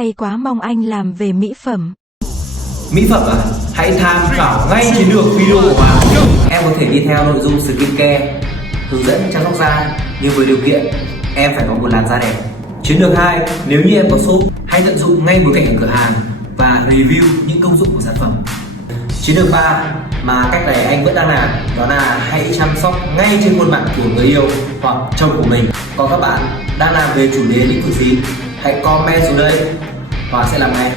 Hay quá, mong anh làm về mỹ phẩm. Mỹ phẩm à? Hãy tham khảo ngay trên lượt video của bạn. Em có thể đi theo nội dung skincare, hướng dẫn chăm sóc da, nhưng với điều kiện em phải có một làn da đẹp. Chiến lược 2, nếu như em có shop, hãy tận dụng ngay bối cảnh ở cửa hàng và review những công dụng của sản phẩm. Chiến lược 3 mà cách này anh vẫn đang làm, đó là hãy chăm sóc ngay trên khuôn mặt của người yêu hoặc chồng của mình. Còn các bạn đang làm về chủ đề lĩnh vực gì? Hãy comment xuống đây, Hòa sẽ làm ngay.